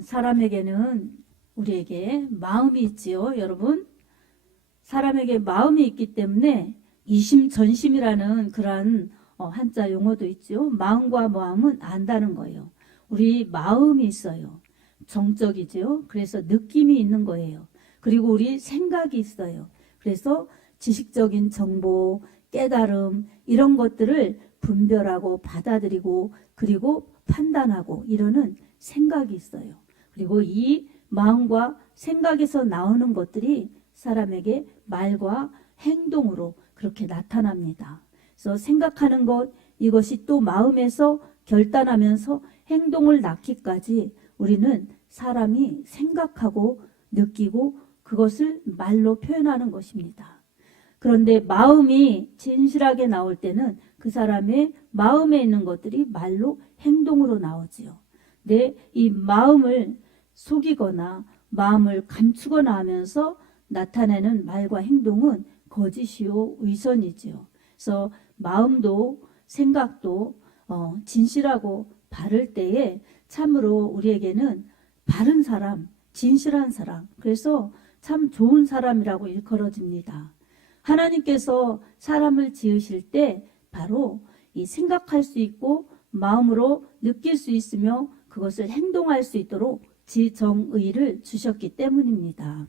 사람에게는 우리에게 마음이 있지요, 여러분. 사람에게 마음이 있기 때문에 이심전심이라는 그러한 한자 용어도 있죠. 마음과 마음은 안다는 거예요. 우리 마음이 있어요. 정적이죠. 그래서 느낌이 있는 거예요. 그리고 우리 생각이 있어요. 그래서 지식적인 정보, 깨달음 이런 것들을 분별하고 받아들이고 그리고 판단하고 이러는 생각이 있어요. 그리고 이 마음과 생각에서 나오는 것들이 사람에게 말과 행동으로 그렇게 나타납니다. 그래서 생각하는 것 이것이 또 마음에서 결단하면서 행동을 낳기까지 우리는 사람이 생각하고 느끼고 그것을 말로 표현하는 것입니다. 그런데 마음이 진실하게 나올 때는 그 사람의 마음에 있는 것들이 말로 행동으로 나오지요. 근데 이 마음을 속이거나 마음을 감추거나 하면서 나타내는 말과 행동은 거짓이요 위선이지요. 그래서 마음도 생각도 진실하고 바를 때에 참으로 우리에게는 바른 사람, 진실한 사람, 그래서 참 좋은 사람이라고 일컬어집니다. 하나님께서 사람을 지으실 때 바로 이 생각할 수 있고 마음으로 느낄 수 있으며 그것을 행동할 수 있도록 지정의를 주셨기 때문입니다.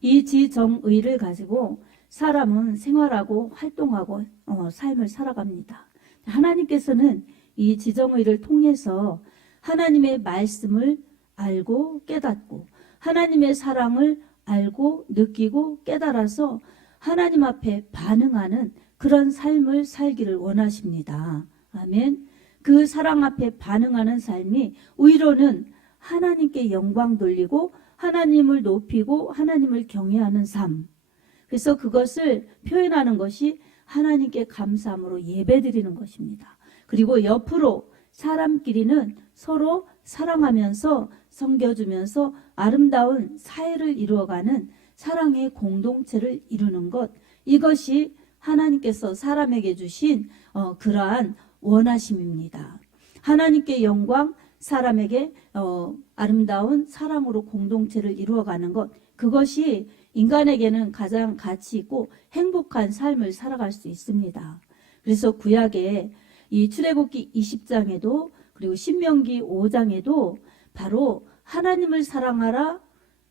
이 지정의를 가지고 사람은 생활하고 활동하고 삶을 살아갑니다. 하나님께서는 이 지정의를 통해서 하나님의 말씀을 알고 깨닫고 하나님의 사랑을 알고 느끼고 깨달아서 하나님 앞에 반응하는 그런 삶을 살기를 원하십니다. 아멘. 그 사랑 앞에 반응하는 삶이 오히려는 하나님께 영광 돌리고 하나님을 높이고 하나님을 경외하는 삶. 그래서 그것을 표현하는 것이 하나님께 감사함으로 예배드리는 것입니다. 그리고 옆으로 사람끼리는 서로 사랑하면서 섬겨주면서 아름다운 사회를 이루어가는 사랑의 공동체를 이루는 것, 이것이 하나님께서 사람에게 주신 그러한 원하심입니다. 하나님께 영광, 사람에게 아름다운 사랑으로 공동체를 이루어가는 것, 그것이 인간에게는 가장 가치 있고 행복한 삶을 살아갈 수 있습니다. 그래서 구약에 이 출애굽기 20장에도 그리고 신명기 5장에도 바로 하나님을 사랑하라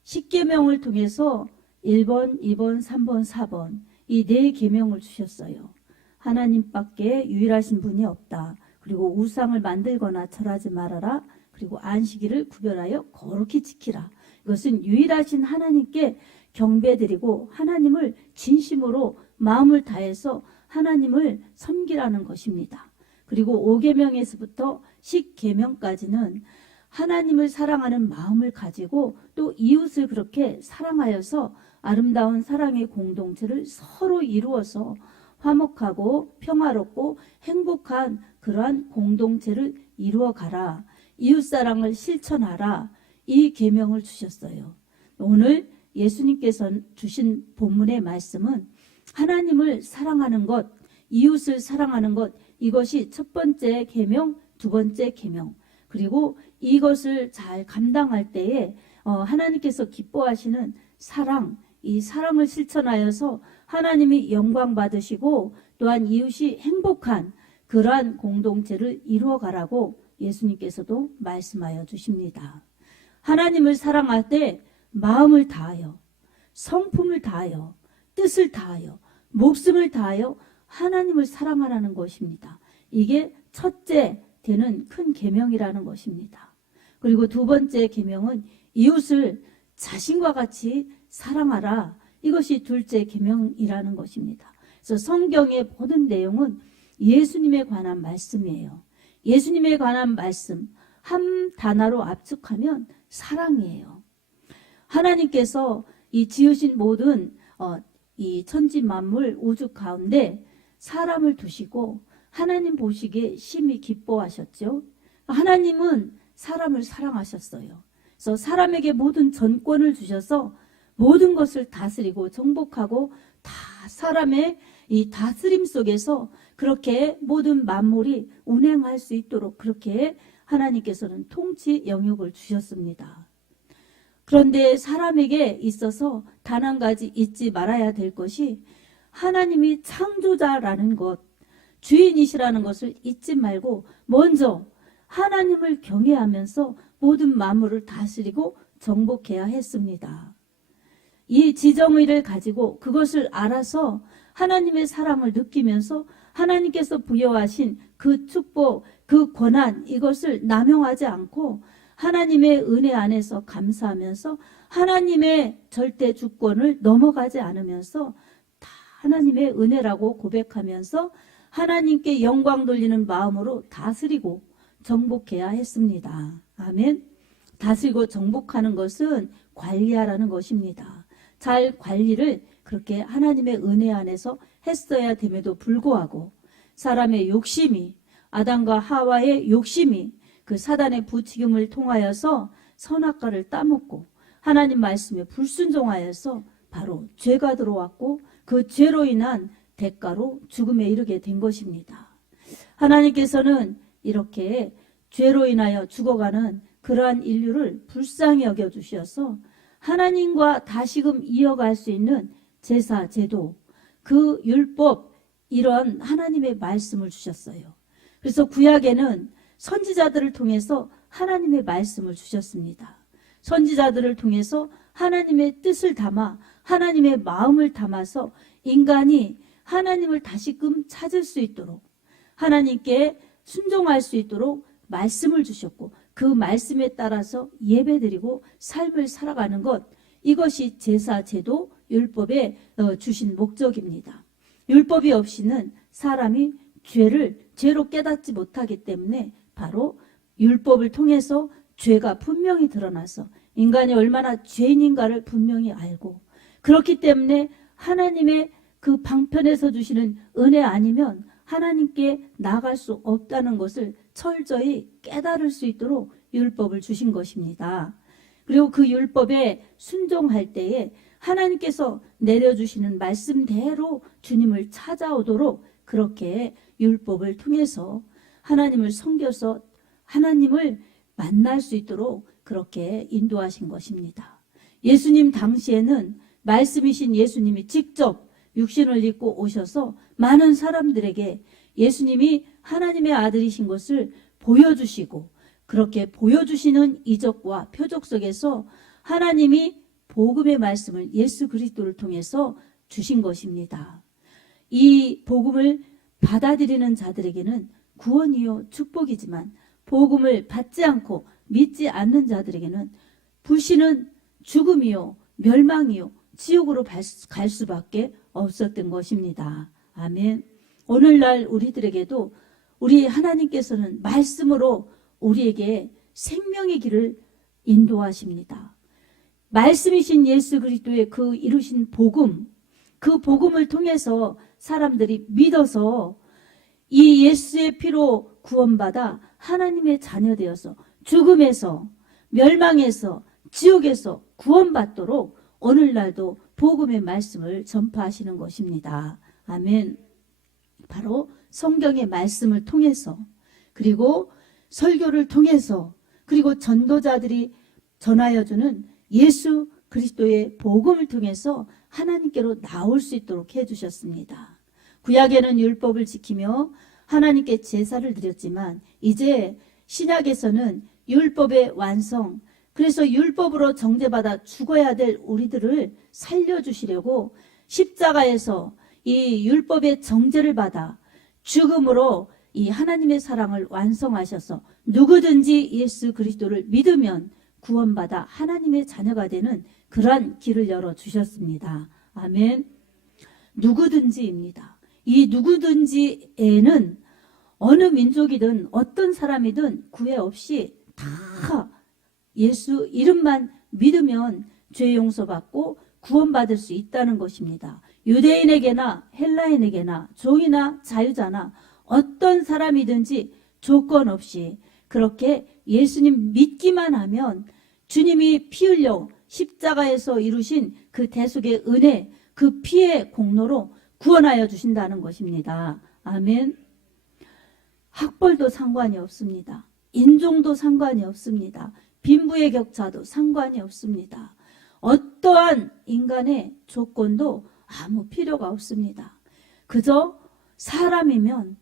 10계명을 통해서 1번, 2번, 3번, 4번 이 4계명을 주셨어요. 하나님밖에 유일하신 분이 없다. 그리고 우상을 만들거나 절하지 말아라. 그리고 안식일을 구별하여 거룩히 지키라. 이것은 유일하신 하나님께 경배드리고 하나님을 진심으로 마음을 다해서 하나님을 섬기라는 것입니다. 그리고 5계명에서부터 10계명까지는 하나님을 사랑하는 마음을 가지고 또 이웃을 그렇게 사랑하여서 아름다운 사랑의 공동체를 서로 이루어서 화목하고 평화롭고 행복한 그러한 공동체를 이루어가라. 이웃사랑을 실천하라. 이 계명을 주셨어요. 오늘 예수님께서 주신 본문의 말씀은 하나님을 사랑하는 것, 이웃을 사랑하는 것, 이것이 첫 번째 계명, 두 번째 계명. 그리고 이것을 잘 감당할 때에 하나님께서 기뻐하시는 사랑, 이 사랑을 실천하여서 하나님이 영광 받으시고 또한 이웃이 행복한 그러한 공동체를 이루어가라고 예수님께서도 말씀하여 주십니다. 하나님을 사랑할 때 마음을 다하여 성품을 다하여 뜻을 다하여 목숨을 다하여 하나님을 사랑하라는 것입니다. 이게 첫째 되는 큰 계명이라는 것입니다. 그리고 두 번째 계명은 이웃을 자신과 같이 사랑하라. 이것이 둘째 계명이라는 것입니다. 그래서 성경의 모든 내용은 예수님에 관한 말씀이에요. 예수님에 관한 말씀 한 단어로 압축하면 사랑이에요. 하나님께서 이 지으신 모든 이 천지 만물 우주 가운데 사람을 두시고 하나님 보시기에 심히 기뻐하셨죠. 하나님은 사람을 사랑하셨어요. 그래서 사람에게 모든 전권을 주셔서 모든 것을 다스리고 정복하고 다 사람의 이 다스림 속에서 그렇게 모든 만물이 운행할 수 있도록 그렇게 하나님께서는 통치 영역을 주셨습니다. 그런데 사람에게 있어서 단 한 가지 잊지 말아야 될 것이 하나님이 창조자라는 것, 주인이시라는 것을 잊지 말고 먼저 하나님을 경외하면서 모든 만물을 다스리고 정복해야 했습니다. 이 지정의를 가지고 그것을 알아서 하나님의 사랑을 느끼면서 하나님께서 부여하신 그 축복, 그 권한, 이것을 남용하지 않고 하나님의 은혜 안에서 감사하면서 하나님의 절대 주권을 넘어가지 않으면서 다 하나님의 은혜라고 고백하면서 하나님께 영광 돌리는 마음으로 다스리고 정복해야 했습니다. 아멘. 다스리고 정복하는 것은 관리하라는 것입니다. 잘 관리를 그렇게 하나님의 은혜 안에서 했어야 됨에도 불구하고 사람의 욕심이, 아담과 하와의 욕심이 그 사단의 부추김을 통하여서 선악과를 따먹고 하나님 말씀에 불순종하여서 바로 죄가 들어왔고 그 죄로 인한 대가로 죽음에 이르게 된 것입니다. 하나님께서는 이렇게 죄로 인하여 죽어가는 그러한 인류를 불쌍히 여겨주셔서 하나님과 다시금 이어갈 수 있는 제사, 제도, 그 율법, 이런 하나님의 말씀을 주셨어요. 그래서 구약에는 선지자들을 통해서 하나님의 말씀을 주셨습니다. 선지자들을 통해서 하나님의 뜻을 담아 하나님의 마음을 담아서 인간이 하나님을 다시금 찾을 수 있도록 하나님께 순종할 수 있도록 말씀을 주셨고 그 말씀에 따라서 예배드리고 삶을 살아가는 것, 이것이 제사, 제도, 율법에 주신 목적입니다. 율법이 없이는 사람이 죄로 깨닫지 못하기 때문에 바로 율법을 통해서 죄가 분명히 드러나서 인간이 얼마나 죄인인가를 분명히 알고, 그렇기 때문에 하나님의 그 방편에서 주시는 은혜 아니면 하나님께 나아갈 수 없다는 것을 철저히 깨달을 수 있도록 율법을 주신 것입니다. 그리고 그 율법에 순종할 때에 하나님께서 내려주시는 말씀대로 주님을 찾아오도록 그렇게 율법을 통해서 하나님을 섬겨서 하나님을 만날 수 있도록 그렇게 인도하신 것입니다. 예수님 당시에는 말씀이신 예수님이 직접 육신을 입고 오셔서 많은 사람들에게 예수님이 하나님의 아들이신 것을 보여주시고, 그렇게 보여주시는 이적과 표적 속에서 하나님이 복음의 말씀을 예수 그리스도를 통해서 주신 것입니다. 이 복음을 받아들이는 자들에게는 구원이요 축복이지만 복음을 받지 않고 믿지 않는 자들에게는 불신은 죽음이요 멸망이요 지옥으로 갈 수밖에 없었던 것입니다. 아멘. 오늘날 우리들에게도 우리 하나님께서는 말씀으로 우리에게 생명의 길을 인도하십니다. 말씀이신 예수 그리스도의 그 이루신 복음, 그 복음을 통해서 사람들이 믿어서 이 예수의 피로 구원받아 하나님의 자녀 되어서 죽음에서, 멸망에서, 지옥에서 구원받도록 오늘날도 복음의 말씀을 전파하시는 것입니다. 아멘. 바로 성경의 말씀을 통해서, 그리고 설교를 통해서, 그리고 전도자들이 전하여 주는 예수 그리스도의 복음을 통해서 하나님께로 나올 수 있도록 해주셨습니다. 구약에는 율법을 지키며 하나님께 제사를 드렸지만 이제 신약에서는 율법의 완성, 그래서 율법으로 정죄받아 죽어야 될 우리들을 살려주시려고 십자가에서 이 율법의 정죄를 받아 죽음으로 이 하나님의 사랑을 완성하셔서 누구든지 예수 그리스도를 믿으면 구원받아 하나님의 자녀가 되는 그러한 길을 열어주셨습니다. 아멘. 누구든지입니다. 이 누구든지에는 어느 민족이든 어떤 사람이든 구애 없이 다 예수 이름만 믿으면 죄 용서받고 구원받을 수 있다는 것입니다. 유대인에게나 헬라인에게나 종이나 자유자나 어떤 사람이든지 조건 없이 그렇게 예수님 믿기만 하면 주님이 피 흘려 십자가에서 이루신 그 대속의 은혜, 그 피의 공로로 구원하여 주신다는 것입니다. 아멘. 학벌도 상관이 없습니다. 인종도 상관이 없습니다. 빈부의 격차도 상관이 없습니다. 어떠한 인간의 조건도 아무 필요가 없습니다. 그저 사람이면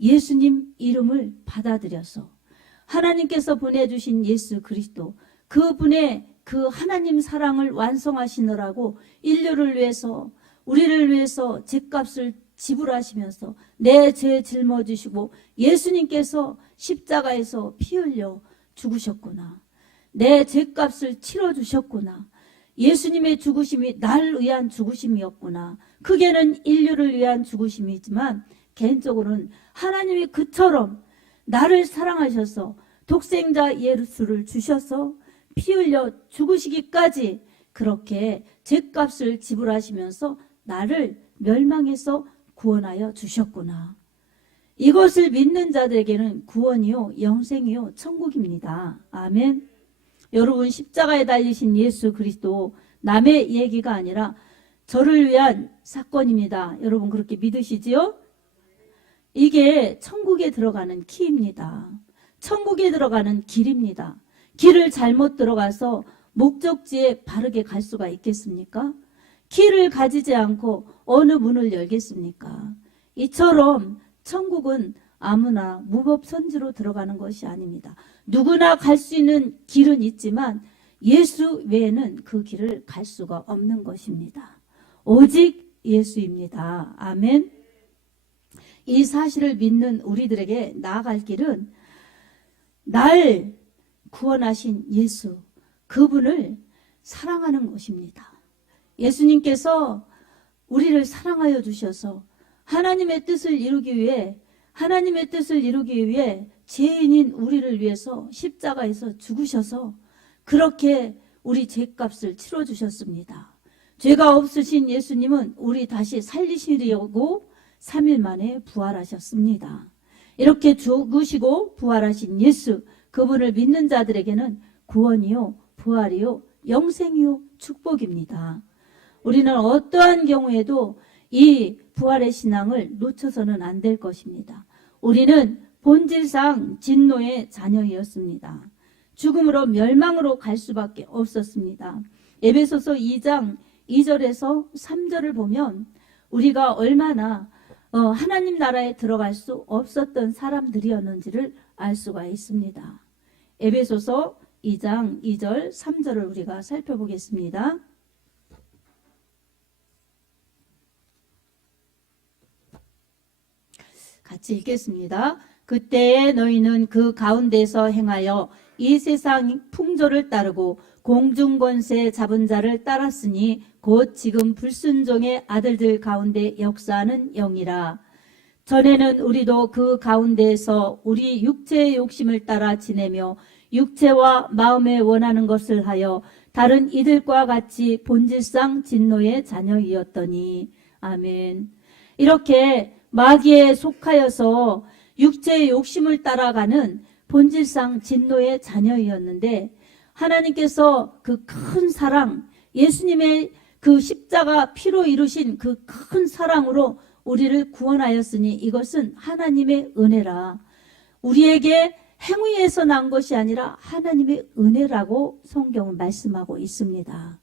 예수님 이름을 받아들여서 하나님께서 보내주신 예수 그리스도, 그분의 그 하나님 사랑을 완성하시느라고 인류를 위해서, 우리를 위해서 죄값을 지불하시면서 내 죄 짊어지시고 예수님께서 십자가에서 피 흘려 죽으셨구나. 내 죄값을 치러주셨구나. 예수님의 죽으심이 날 위한 죽으심이었구나. 크게는 인류를 위한 죽으심이지만 개인적으로는 하나님이 그처럼 나를 사랑하셔서 독생자 예수를 주셔서 피 흘려 죽으시기까지 그렇게 죄값을 지불하시면서 나를 멸망해서 구원하여 주셨구나. 이것을 믿는 자들에게는 구원이요 영생이요 천국입니다. 아멘. 여러분, 십자가에 달리신 예수 그리스도 남의 얘기가 아니라 저를 위한 사건입니다. 여러분 그렇게 믿으시지요? 이게 천국에 들어가는 키입니다. 천국에 들어가는 길입니다. 길을 잘못 들어가서 목적지에 바르게 갈 수가 있겠습니까? 키를 가지지 않고 어느 문을 열겠습니까? 이처럼 천국은 아무나 무법선지로 들어가는 것이 아닙니다. 누구나 갈 수 있는 길은 있지만 예수 외에는 그 길을 갈 수가 없는 것입니다. 오직 예수입니다. 아멘. 이 사실을 믿는 우리들에게 나아갈 길은 날 구원하신 예수, 그분을 사랑하는 것입니다. 예수님께서 우리를 사랑하여 주셔서 하나님의 뜻을 이루기 위해 죄인인 우리를 위해서 십자가에서 죽으셔서 그렇게 우리 죄값을 치러주셨습니다. 죄가 없으신 예수님은 우리 다시 살리시려고 3일 만에 부활하셨습니다. 이렇게 죽으시고 부활하신 예수, 그분을 믿는 자들에게는 구원이요, 부활이요, 영생이요, 축복입니다. 우리는 어떠한 경우에도 이 부활의 신앙을 놓쳐서는 안 될 것입니다. 우리는 본질상 진노의 자녀이었습니다. 죽음으로 멸망으로 갈 수밖에 없었습니다. 에베소서 2장 2절에서 3절을 보면 우리가 얼마나 하나님 나라에 들어갈 수 없었던 사람들이었는지를 알 수가 있습니다. 에베소서 2장 2절 3절을 우리가 살펴보겠습니다. 같이 읽겠습니다. 그때에 너희는 그 가운데서 행하여 이 세상 풍조를 따르고 공중권세 잡은 자를 따랐으니 곧 지금 불순종의 아들들 가운데 역사하는 영이라. 전에는 우리도 그 가운데에서 우리 육체의 욕심을 따라 지내며 육체와 마음에 원하는 것을 하여 다른 이들과 같이 본질상 진노의 자녀이었더니. 아멘. 이렇게 마귀에 속하여서 육체의 욕심을 따라가는 본질상 진노의 자녀이었는데 하나님께서 그 큰 사랑, 예수님의 그 십자가 피로 이루신 그 큰 사랑으로 우리를 구원하였으니 이것은 하나님의 은혜라. 우리에게 행위에서 난 것이 아니라 하나님의 은혜라고 성경은 말씀하고 있습니다.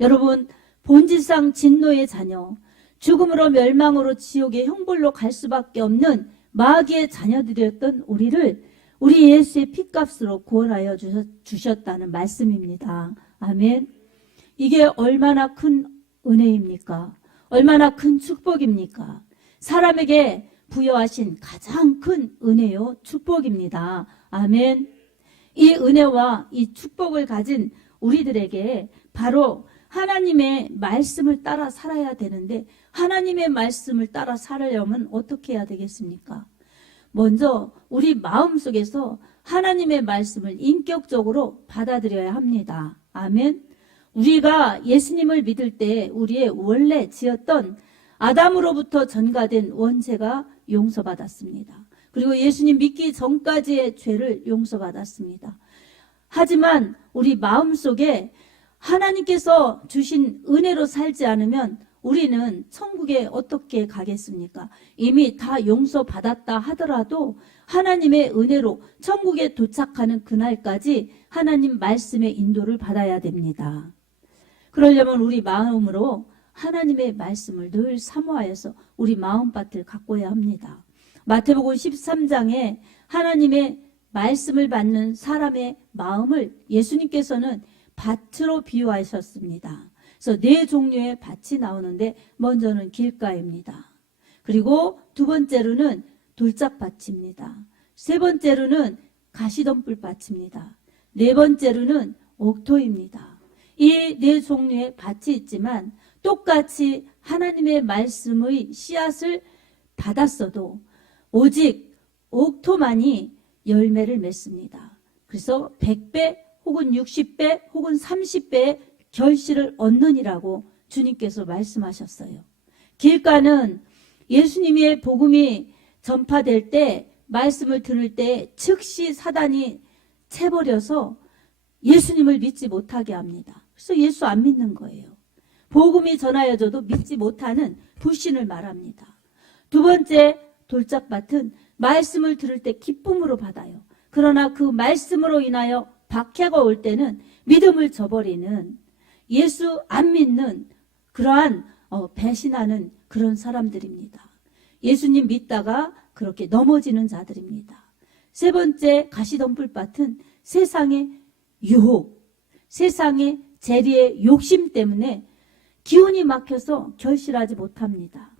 여러분, 본질상 진노의 자녀, 죽음으로 멸망으로 지옥의 형벌로 갈 수밖에 없는 마귀의 자녀들이었던 우리를 우리 예수의 피값으로 구원하여 주셨다는 말씀입니다. 아멘. 이게 얼마나 큰 은혜입니까? 얼마나 큰 축복입니까? 사람에게 부여하신 가장 큰 은혜요, 축복입니다. 아멘. 이 은혜와 이 축복을 가진 우리들에게 바로 하나님의 말씀을 따라 살아야 되는데 하나님의 말씀을 따라 살려면 어떻게 해야 되겠습니까? 먼저 우리 마음속에서 하나님의 말씀을 인격적으로 받아들여야 합니다. 아멘. 우리가 예수님을 믿을 때 우리의 원래 지었던 아담으로부터 전가된 원죄가 용서받았습니다. 그리고 예수님 믿기 전까지의 죄를 용서받았습니다. 하지만 우리 마음속에 하나님께서 주신 은혜로 살지 않으면 우리는 천국에 어떻게 가겠습니까? 이미 다 용서받았다 하더라도 하나님의 은혜로 천국에 도착하는 그날까지 하나님 말씀의 인도를 받아야 됩니다. 그러려면 우리 마음으로 하나님의 말씀을 늘 사모하여서 우리 마음밭을 가꿔야 합니다. 마태복음 13장에 하나님의 말씀을 받는 사람의 마음을 예수님께서는 밭으로 비유하셨습니다. 그래서 네 종류의 밭이 나오는데 먼저는 길가입니다. 그리고 두 번째로는 돌짝밭입니다. 세 번째로는 가시덤불밭입니다. 네 번째로는 옥토입니다. 이 네 종류의 밭이 있지만 똑같이 하나님의 말씀의 씨앗을 받았어도 오직 옥토만이 열매를 맺습니다. 그래서 100배 혹은 60배 혹은 30배의 결실을 얻느니라고 주님께서 말씀하셨어요. 길가는 예수님의 복음이 전파될 때, 말씀을 들을 때 즉시 사단이 채버려서 예수님을 믿지 못하게 합니다. 그래서 예수 안 믿는 거예요. 복음이 전하여져도 믿지 못하는 불신을 말합니다. 두 번째 돌짝밭은 말씀을 들을 때 기쁨으로 받아요. 그러나 그 말씀으로 인하여 박해가 올 때는 믿음을 저버리는, 예수 안 믿는 그러한 배신하는 그런 사람들입니다. 예수님 믿다가 그렇게 넘어지는 자들입니다. 세 번째 가시덤불밭은 세상의 유혹, 세상의 재리의 욕심 때문에 기운이 막혀서 결실하지 못합니다.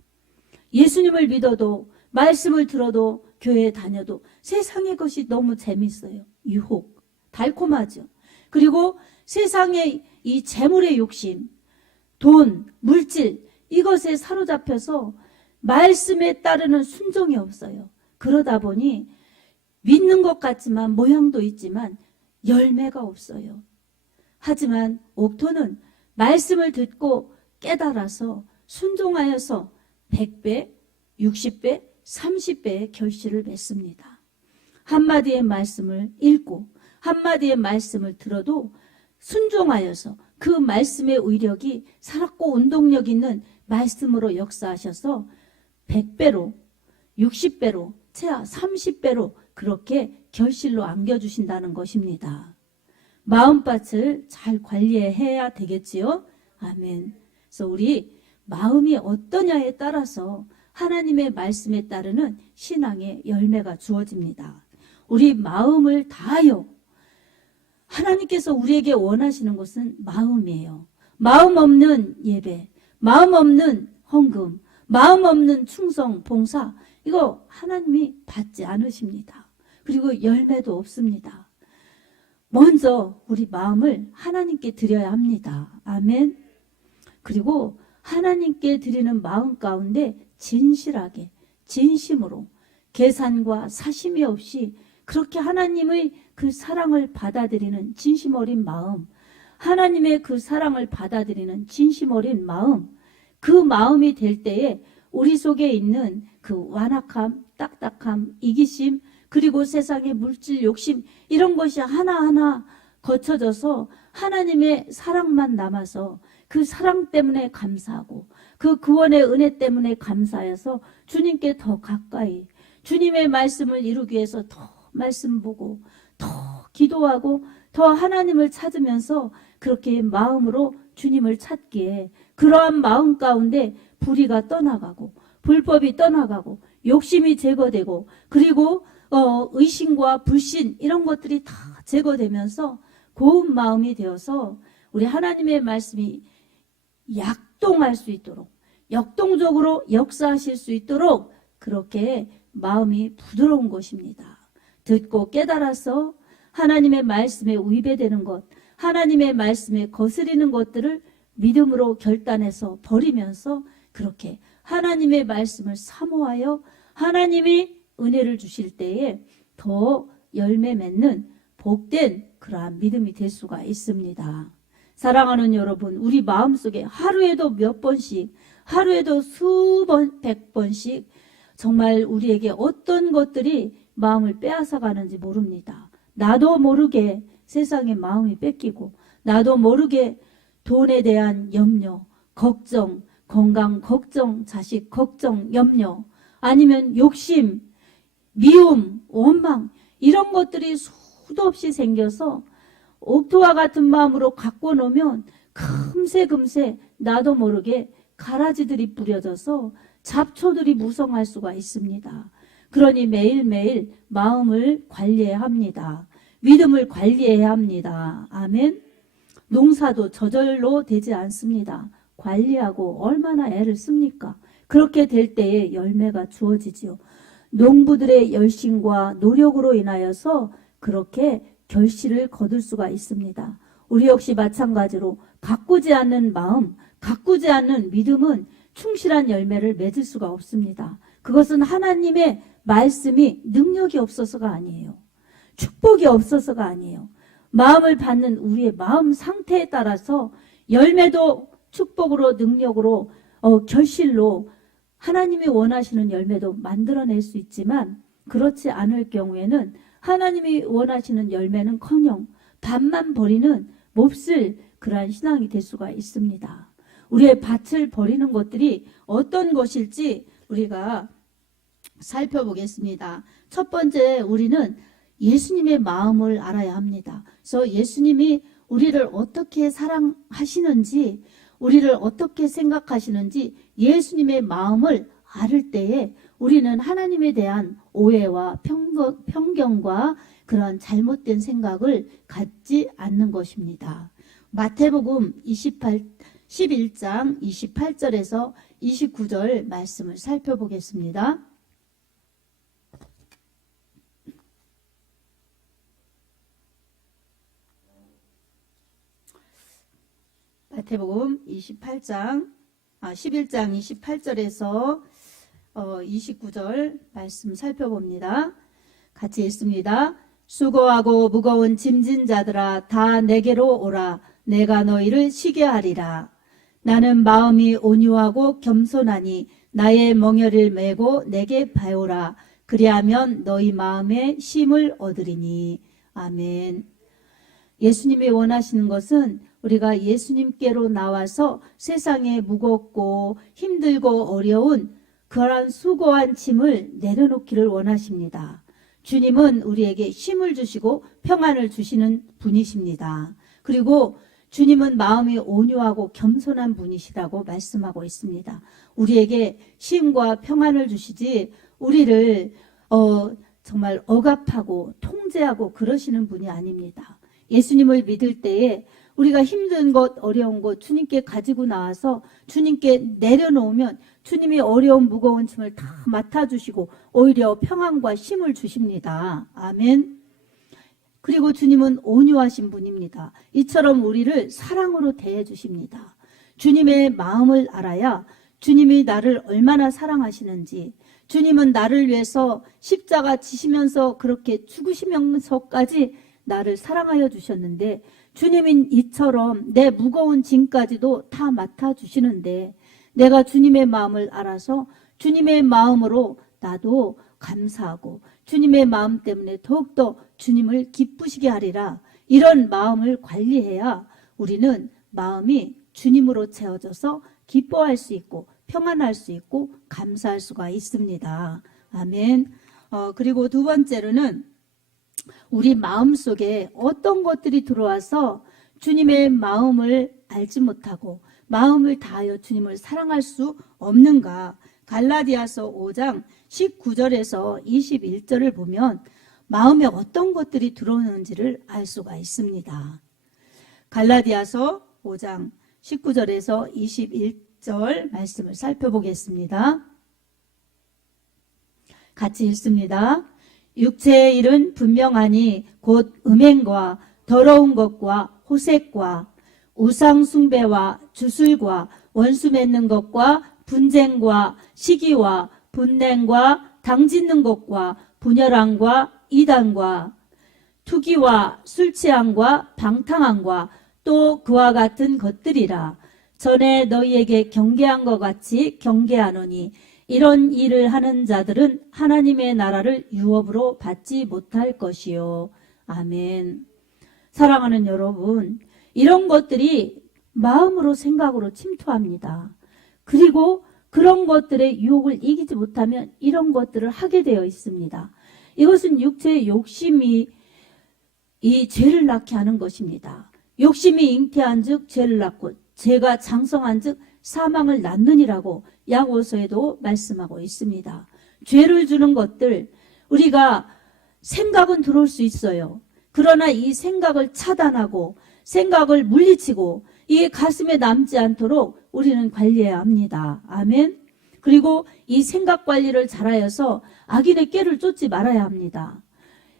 예수님을 믿어도, 말씀을 들어도, 교회에 다녀도 세상의 것이 너무 재밌어요. 유혹, 달콤하죠. 그리고 세상의 이 재물의 욕심, 돈, 물질, 이것에 사로잡혀서 말씀에 따르는 순종이 없어요. 그러다 보니 믿는 것 같지만, 모양도 있지만 열매가 없어요. 하지만 옥토는 말씀을 듣고 깨달아서 순종하여서 100배, 60배, 30배의 결실을 맺습니다. 한마디의 말씀을 읽고 한마디의 말씀을 들어도 순종하여서 그 말씀의 의력이 살았고 운동력 있는 말씀으로 역사하셔서 100배로, 60배로, 채아 30배로 그렇게 결실로 안겨주신다는 것입니다. 마음밭을 잘 관리해야 되겠지요? 아멘. 그래서 우리 마음이 어떠냐에 따라서 하나님의 말씀에 따르는 신앙의 열매가 주어집니다. 우리 마음을 다하여, 하나님께서 우리에게 원하시는 것은 마음이에요. 마음 없는 예배, 마음 없는 헌금, 마음 없는 충성, 봉사, 이거 하나님이 받지 않으십니다. 그리고 열매도 없습니다. 먼저 우리 마음을 하나님께 드려야 합니다. 아멘. 그리고 하나님께 드리는 마음 가운데 진실하게, 진심으로, 계산과 사심이 없이 그렇게 하나님의 그 사랑을 받아들이는 진심 어린 마음, 하나님의 그 사랑을 받아들이는 진심 어린 마음, 그 마음이 될 때에 우리 속에 있는 그 완악함, 딱딱함, 이기심, 그리고 세상의 물질 욕심, 이런 것이 하나하나 거쳐져서 하나님의 사랑만 남아서 그 사랑 때문에 감사하고 그 구원의 은혜 때문에 감사해서 주님께 더 가까이, 주님의 말씀을 이루기 위해서 더 말씀 보고 더 기도하고 더 하나님을 찾으면서 그렇게 마음으로 주님을 찾기에, 그러한 마음 가운데 불의가 떠나가고 불법이 떠나가고 욕심이 제거되고, 그리고 의심과 불신 이런 것들이 다 제거되면서 고운 마음이 되어서 우리 하나님의 말씀이 약동할 수 있도록, 역동적으로 역사하실 수 있도록 그렇게 마음이 부드러운 것입니다. 듣고 깨달아서 하나님의 말씀에 위배되는 것, 하나님의 말씀에 거스리는 것들을 믿음으로 결단해서 버리면서 그렇게 하나님의 말씀을 사모하여 하나님이 은혜를 주실 때에 더 열매 맺는 복된 그러한 믿음이 될 수가 있습니다. 사랑하는 여러분, 우리 마음속에 하루에도 몇 번씩, 하루에도 수번, 100번씩 정말 우리에게 어떤 것들이 마음을 빼앗아 가는지 모릅니다. 나도 모르게 세상의 마음이 뺏기고, 나도 모르게 돈에 대한 염려, 걱정, 건강 걱정, 자식 걱정, 염려, 아니면 욕심, 미움, 원망 이런 것들이 수도 없이 생겨서 옥토와 같은 마음으로 갖고 놓으면 금세 나도 모르게 가라지들이 뿌려져서 잡초들이 무성할 수가 있습니다. 그러니 매일매일 마음을 관리해야 합니다. 믿음을 관리해야 합니다. 아멘. 농사도 저절로 되지 않습니다. 관리하고 얼마나 애를 씁니까? 그렇게 될 때에 열매가 주어지지요. 농부들의 열심과 노력으로 인하여서 그렇게 결실을 거둘 수가 있습니다. 우리 역시 마찬가지로 가꾸지 않는 마음, 가꾸지 않는 믿음은 충실한 열매를 맺을 수가 없습니다. 그것은 하나님의 말씀이 능력이 없어서가 아니에요. 축복이 없어서가 아니에요. 마음을 받는 우리의 마음 상태에 따라서 열매도 축복으로, 능력으로, 결실로 하나님이 원하시는 열매도 만들어낼 수 있지만 그렇지 않을 경우에는 하나님이 원하시는 열매는커녕 밭만 버리는 몹쓸 그러한 신앙이 될 수가 있습니다. 우리의 밭을 버리는 것들이 어떤 것일지 우리가 살펴보겠습니다. 첫 번째, 우리는 예수님의 마음을 알아야 합니다. 그래서 예수님이 우리를 어떻게 사랑하시는지, 우리를 어떻게 생각하시는지 예수님의 마음을 알을 때에 우리는 하나님에 대한 오해와 편견과 그런 잘못된 생각을 갖지 않는 것입니다. 마태복음 11장 28절에서 29절 말씀을 살펴보겠습니다. 마태복음 11장 28절에서 29절 말씀 살펴봅니다. 같이 읽습니다. 수고하고 무거운 짐진 자들아 다 내게로 오라. 내가 너희를 쉬게 하리라. 나는 마음이 온유하고 겸손하니 나의 멍에를 메고 내게 배우라. 그리하면 너희 마음에 쉼을 얻으리니. 아멘. 예수님이 원하시는 것은 우리가 예수님께로 나와서 세상에 무겁고 힘들고 어려운 그러한 수고한 짐을 내려놓기를 원하십니다. 주님은 우리에게 힘을 주시고 평안을 주시는 분이십니다. 그리고 주님은 마음이 온유하고 겸손한 분이시라고 말씀하고 있습니다. 우리에게 쉼과 평안을 주시지 우리를 정말 억압하고 통제하고 그러시는 분이 아닙니다. 예수님을 믿을 때에 우리가 힘든 것, 어려운 것 주님께 가지고 나와서 주님께 내려놓으면 주님이 어려운 무거운 짐을 다 맡아주시고 오히려 평안과 힘을 주십니다. 아멘. 그리고 주님은 온유하신 분입니다. 이처럼 우리를 사랑으로 대해주십니다. 주님의 마음을 알아야 주님이 나를 얼마나 사랑하시는지, 주님은 나를 위해서 십자가 지시면서 그렇게 죽으시면서까지 나를 사랑하여 주셨는데 주님인 이처럼 내 무거운 짐까지도 다 맡아주시는데 내가 주님의 마음을 알아서 주님의 마음으로 나도 감사하고 주님의 마음 때문에 더욱더 주님을 기쁘시게 하리라. 이런 마음을 관리해야 우리는 마음이 주님으로 채워져서 기뻐할 수 있고 평안할 수 있고 감사할 수가 있습니다. 아멘. 그리고 두 번째로는 우리 마음속에 어떤 것들이 들어와서 주님의 마음을 알지 못하고 마음을 다하여 주님을 사랑할 수 없는가. 갈라디아서 5장 19절에서 21절을 보면 마음에 어떤 것들이 들어오는지를 알 수가 있습니다. 갈라디아서 5장 19절에서 21절 말씀을 살펴보겠습니다. 같이 읽습니다. 육체의 일은 분명하니 곧 음행과 더러운 것과 호색과 우상 숭배와 주술과 원수 맺는 것과 분쟁과 시기와 분냉과 당짓는 것과 분열함과 이단과 투기와 술취함과 방탕함과 또 그와 같은 것들이라. 전에 너희에게 경계한 것 같이 경계하노니 이런 일을 하는 자들은 하나님의 나라를 유업으로 받지 못할 것이요. 아멘. 사랑하는 여러분, 이런 것들이 마음으로 생각으로 침투합니다. 그리고 그런 것들의 유혹을 이기지 못하면 이런 것들을 하게 되어 있습니다. 이것은 육체의 욕심이 이 죄를 낳게 하는 것입니다. 욕심이 잉태한 즉 죄를 낳고 죄가 장성한 즉 사망을 낳느니라고 야고보서에도 말씀하고 있습니다. 죄를 주는 것들, 우리가 생각은 들어올 수 있어요. 그러나 이 생각을 차단하고 생각을 물리치고 이게 가슴에 남지 않도록 우리는 관리해야 합니다. 아멘. 그리고 이 생각 관리를 잘하여서 악인의 꾀를 쫓지 말아야 합니다.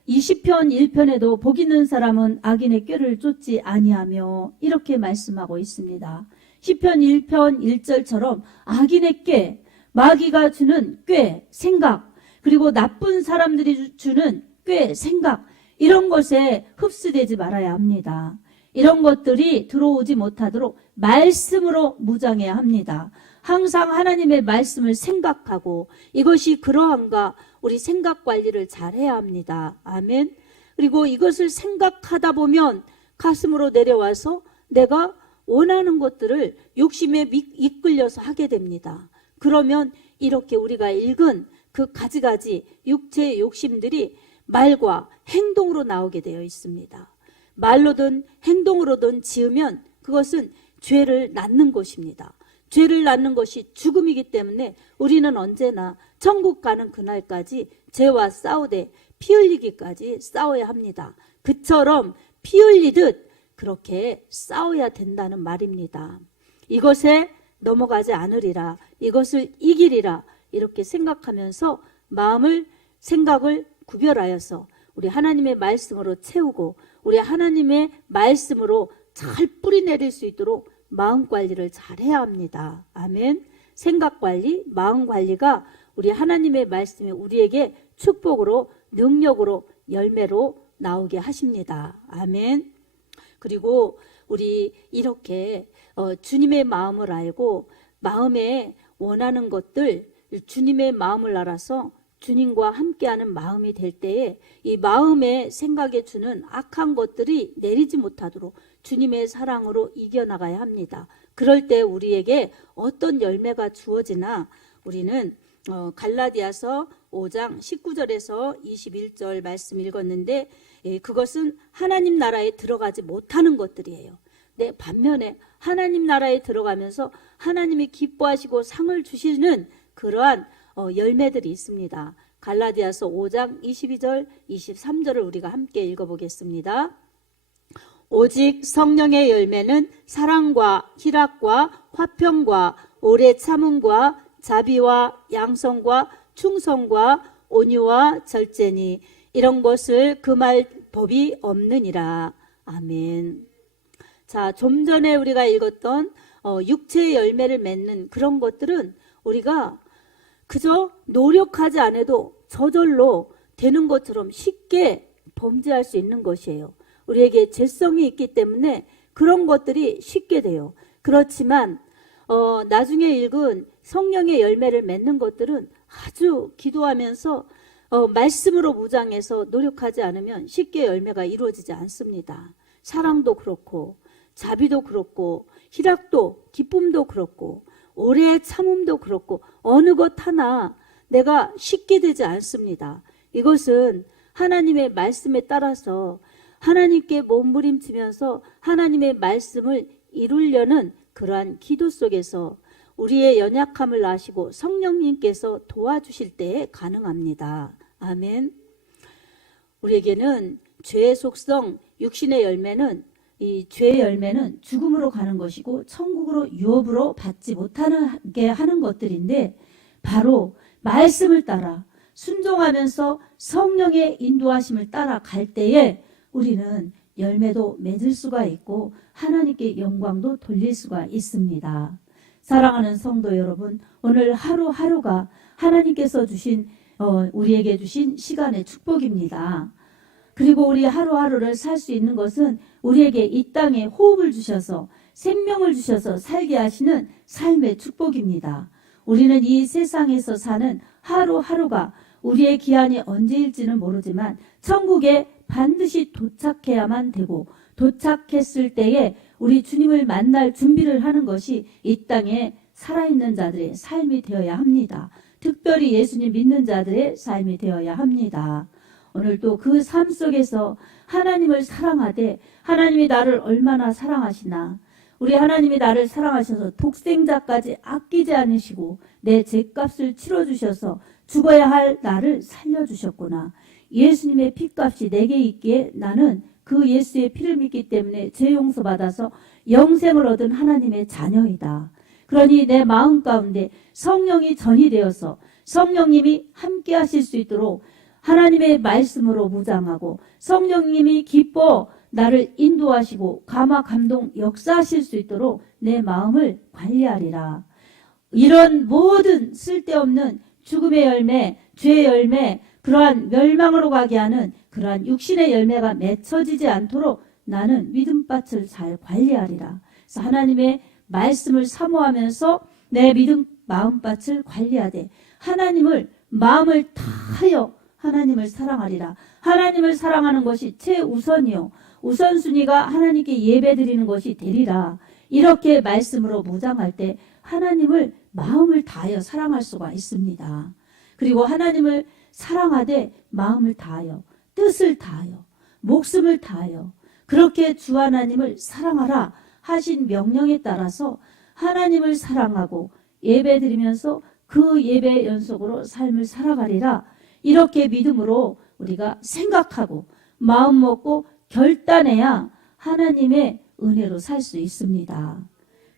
이 시편 1편에도 복 있는 사람은 악인의 꾀를 쫓지 아니하며 이렇게 말씀하고 있습니다. 시편 1편 1절처럼 악인의 꾀, 마귀가 주는 꾀, 생각, 그리고 나쁜 사람들이 주는 꾀, 생각, 이런 것에 흡수되지 말아야 합니다. 이런 것들이 들어오지 못하도록 말씀으로 무장해야 합니다. 항상 하나님의 말씀을 생각하고 이것이 그러한가 우리 생각 관리를 잘해야 합니다. 아멘. 그리고 이것을 생각하다 보면 가슴으로 내려와서 내가 원하는 것들을 욕심에 이끌려서 하게 됩니다. 그러면 이렇게 우리가 읽은 그 가지가지 육체의 욕심들이 말과 행동으로 나오게 되어 있습니다. 말로든 행동으로든 지으면 그것은 죄를 낳는 것입니다. 죄를 낳는 것이 죽음이기 때문에 우리는 언제나 천국 가는 그날까지 죄와 싸우되 피 흘리기까지 싸워야 합니다. 그처럼 피 흘리듯 그렇게 싸워야 된다는 말입니다. 이것에 넘어가지 않으리라, 이것을 이기리라 이렇게 생각하면서 마음을, 생각을 구별하여서 우리 하나님의 말씀으로 채우고 우리 하나님의 말씀으로 잘 뿌리내릴 수 있도록 마음 관리를 잘 해야 합니다. 아멘. 생각 관리, 마음 관리가 우리 하나님의 말씀이 우리에게 축복으로, 능력으로, 열매로 나오게 하십니다. 아멘. 그리고 우리 이렇게 주님의 마음을 알고 마음에 원하는 것들, 주님의 마음을 알아서 주님과 함께하는 마음이 될 때에 이 마음의 생각에 주는 악한 것들이 내리지 못하도록 주님의 사랑으로 이겨나가야 합니다. 그럴 때 우리에게 어떤 열매가 주어지나 우리는 갈라디아서 5장 19절에서 21절 말씀 읽었는데 그것은 하나님 나라에 들어가지 못하는 것들이에요. 네, 반면에 하나님 나라에 들어가면서 하나님이 기뻐하시고 상을 주시는 그러한 열매들이 있습니다. 갈라디아서 5장 22절 23절을 우리가 함께 읽어보겠습니다. 오직 성령의 열매는 사랑과 희락과 화평과 오래 참음과 자비와 양성과 충성과 온유와 절제니 이런 것을 금할 법이 없느니라. 아멘. 자, 좀 전에 우리가 읽었던 육체의 열매를 맺는 그런 것들은 우리가 그저 노력하지 않아도 저절로 되는 것처럼 쉽게 범죄할 수 있는 것이에요. 우리에게 죄성이 있기 때문에 그런 것들이 쉽게 돼요. 그렇지만 나중에 읽은 성령의 열매를 맺는 것들은 아주 기도하면서 말씀으로 무장해서 노력하지 않으면 쉽게 열매가 이루어지지 않습니다. 사랑도 그렇고 자비도 그렇고 희락도 기쁨도 그렇고 오래 참음도 그렇고 어느 것 하나 내가 쉽게 되지 않습니다. 이것은 하나님의 말씀에 따라서 하나님께 몸부림치면서 하나님의 말씀을 이루려는 그러한 기도 속에서 우리의 연약함을 아시고 성령님께서 도와주실 때에 가능합니다. 아멘. 우리에게는 죄의 속성, 육신의 열매는 이 죄의 열매는 죽음으로 가는 것이고 천국으로 유업으로 받지 못하게 하는 것들인데 바로 말씀을 따라 순종하면서 성령의 인도하심을 따라 갈 때에 우리는 열매도 맺을 수가 있고 하나님께 영광도 돌릴 수가 있습니다. 사랑하는 성도 여러분, 오늘 하루하루가 하나님께서 주신 우리에게 주신 시간의 축복입니다. 그리고 우리 하루하루를 살 수 있는 것은 우리에게 이 땅에 호흡을 주셔서 생명을 주셔서 살게 하시는 삶의 축복입니다. 우리는 이 세상에서 사는 하루하루가 우리의 기한이 언제일지는 모르지만 천국에 반드시 도착해야만 되고 도착했을 때에 우리 주님을 만날 준비를 하는 것이 이 땅에 살아있는 자들의 삶이 되어야 합니다. 특별히 예수님 믿는 자들의 삶이 되어야 합니다. 오늘도 그 삶 속에서 하나님을 사랑하되 하나님이 나를 얼마나 사랑하시나, 우리 하나님이 나를 사랑하셔서 독생자까지 아끼지 않으시고 내 죄값을 치러주셔서 죽어야 할 나를 살려주셨구나. 예수님의 피값이 내게 있기에 나는 그 예수의 피를 믿기 때문에 죄 용서받아서 영생을 얻은 하나님의 자녀이다. 그러니 내 마음 가운데 성령이 전이 되어서 성령님이 함께 하실 수 있도록 하나님의 말씀으로 무장하고 성령님이 기뻐 나를 인도하시고 감화 감동 역사하실 수 있도록 내 마음을 관리하리라. 이런 모든 쓸데없는 죽음의 열매, 죄의 열매, 그러한 멸망으로 가게 하는 그러한 육신의 열매가 맺혀지지 않도록 나는 믿음밭을 잘 관리하리라. 그래서 하나님의 말씀을 사모하면서 내 믿음 마음밭을 관리하되 하나님을 마음을 다하여 하나님을 사랑하리라. 하나님을 사랑하는 것이 최우선이요 우선순위가 하나님께 예배드리는 것이 되리라. 이렇게 말씀으로 무장할 때 하나님을 마음을 다하여 사랑할 수가 있습니다. 그리고 하나님을 사랑하되 마음을 다하여 뜻을 다하여 목숨을 다하여 그렇게 주 하나님을 사랑하라 하신 명령에 따라서 하나님을 사랑하고 예배드리면서 그 예배 연속으로 삶을 살아가리라. 이렇게 믿음으로 우리가 생각하고 마음 먹고 결단해야 하나님의 은혜로 살 수 있습니다.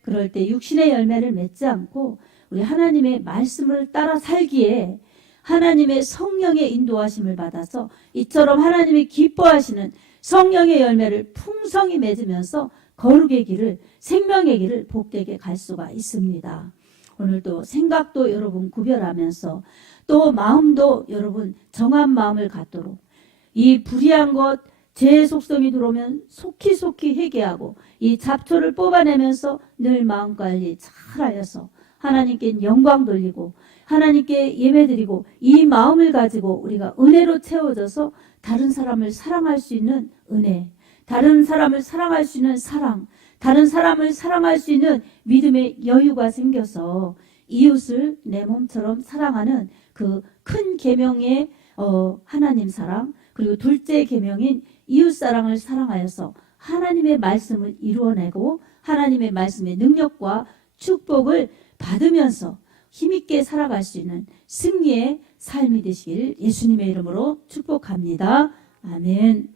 그럴 때 육신의 열매를 맺지 않고 우리 하나님의 말씀을 따라 살기에 하나님의 성령의 인도하심을 받아서 이처럼 하나님이 기뻐하시는 성령의 열매를 풍성히 맺으면서 거룩의 길을, 생명의 길을 복되게 갈 수가 있습니다. 오늘도 생각도 여러분 구별하면서 또 마음도 여러분 정한 마음을 갖도록 이 불의한 것, 죄의 속성이 들어오면 속히 회개하고 이 잡초를 뽑아내면서 늘 마음관리 잘하여서 하나님께 영광 돌리고 하나님께 예배드리고 이 마음을 가지고 우리가 은혜로 채워져서 다른 사람을 사랑할 수 있는 은혜, 다른 사람을 사랑할 수 있는 사랑, 다른 사람을 사랑할 수 있는 믿음의 여유가 생겨서 이웃을 내 몸처럼 사랑하는 그 큰 계명의 하나님 사랑, 그리고 둘째 계명인 이웃 사랑을 사랑하여서 하나님의 말씀을 이루어내고 하나님의 말씀의 능력과 축복을 받으면서 힘있게 살아갈 수 있는 승리의 삶이 되시길 예수님의 이름으로 축복합니다. 아멘.